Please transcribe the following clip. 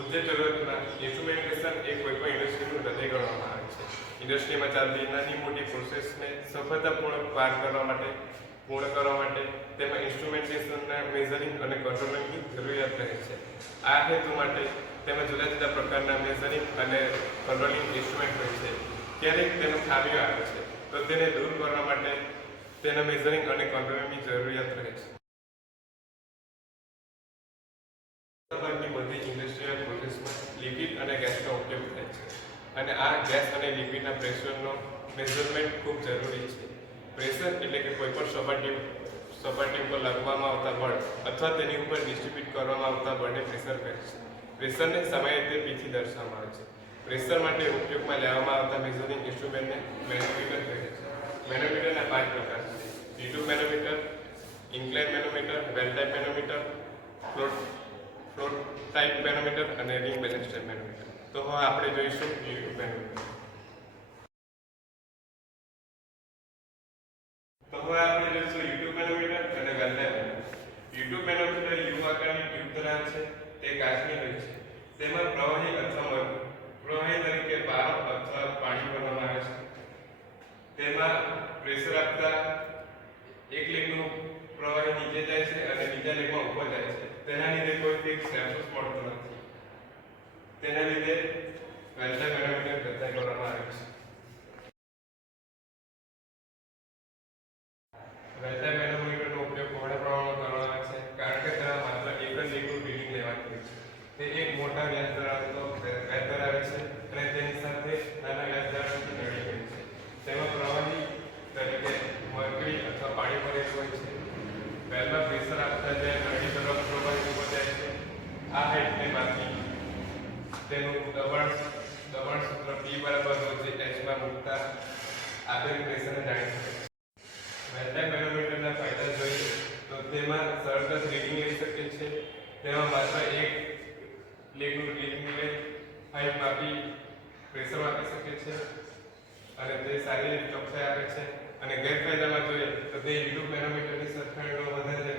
ઉચ્ચ જરૂરતના ઇન્સ્ટ્રુમેન્ટેશન એ કોઈપણ ઇન્ડસ્ટ્રીનું હૃદય ગણવામાં આવે છે. ઇન્ડસ્ટ્રીમાં ચાલતી નાની મોટી પ્રોસેસને સફળતાપૂર્વક પૂર્ણ કરવા માટે તેમાં ઇન્સ્ટ્રુમેન્ટેશનના મેઝરિંગ અને કંટ્રોલિંગની જરૂરિયાત રહે છે. આ હેતુ માટે તેમાં જુદા જુદા પ્રકારના મેઝરિંગ અને કંટ્રોલિંગ ઇન્સ્ટ્રુમેન્ટ હોય છે. ક્યારેક તેમાં ખામીઓ આવે છે તો તેને દૂર કરવા માટે તેના મેઝરિંગ અને કંટ્રોલિંગની જરૂરિયાત રહે છે. બધી ઇન્ડસ્ટ્રીયલ પ્રોસેસમાં લિક્વિડ અને ગેસનો ઉપયોગ થાય છે અને આ ગેસ અને લિક્વિડના પ્રેશરનો મેઝરમેન્ટ ખૂબ જરૂરી છે. પ્રેશર એટલે કે કોઈપણ સપાટી ઉપર લાગવામાં આવતા બળ અથવા તેની ઉપર ડિસ્ટ્રીબ્યુટ કરવામાં આવતા બળને પ્રેશર કહે છે. પ્રેશરને સામાન્ય રીતે P થી દર્શાવવામાં આવે છે. પ્રેશર માટે ઉપયોગમાં લેવામાં આવતા મેઝરિંગ ઇન્સ્ટ્રુમેન્ટને મેનોમીટર કહે છે. મેનોમીટરના 5 પ્રકાર છે: T2 manometer, incline manometer, well type manometer, float type manometer અને રિંગ બેલેન્સ ટાઇપ મેનોમીટર. તો હવે આપણે જોઈશું U2 મેનોમીટર. તો હવે આપણે જોઈશું U2 મેનોમીટર અને well type manometer. U2 manometer U આકારની ટ્યુબ ધરાવે છે. તે કાચની હોય છે. તેમાં પ્રવાહી અથવા પ્રવાહી તરીકે પારો અથવા પાણી ભરવામાં આવે છે. તેમાં પ્રેશર આપતા એક લેગનું પ્રવાહી નીચે જાય છે અને બીજા લેગમાં ઉપર જાય છે. તેના લીધે કોઈ સ્નેપશોટ મળતો નથી. તેના લીધે વેલ ટાઇપ મેનોમીટર રચાઈ કરવામાં આવે છે. વેલ ટાઇપ મેનોમીટરનો ઉપયોગ બહોળા પ્રમાણમાં કરવામાં આવે છે કારણ કે તેમાં માત્ર એક જ લેગનું રીડિંગ લેવાનું હોય છે. તે એક મોટા વ્યાસ ધરાવતો વેલ ધરાવે છે અને તેની સાથે નાના વ્યાસ ધરાવતી નળી હોય છે. તેમાં પ્રવાહી તરીકે મરકરી અથવા પાણી ભરેલું હોય છે. વેલમાં પ્રેશર આપતા જે નળી તરફ પ્રવાહી ઉપર જાય છે. આ હાઈટને માપી તેનું દબાણ સૂત્ર P બરાબર h માં મૂકતા આપેલ પ્રેશરને જાણી શકાય છે. વેલ ટાઇપ મેનોમીટરના ફાયદા જોઈએ તો તેમાં સરળતાથી રીડિંગ લઈ શકે છે. તેમાં માત્ર એક લેગનું રીડિંગ લઈ હાઈટ માપી પ્રેશર માપી શકે છે અને તે સારી ચોકસાઈ આપે છે. અને ગેરફાયદામાં જોઈએ તો તે U2 મેનોમીટરની સરખામણીમાં વધારે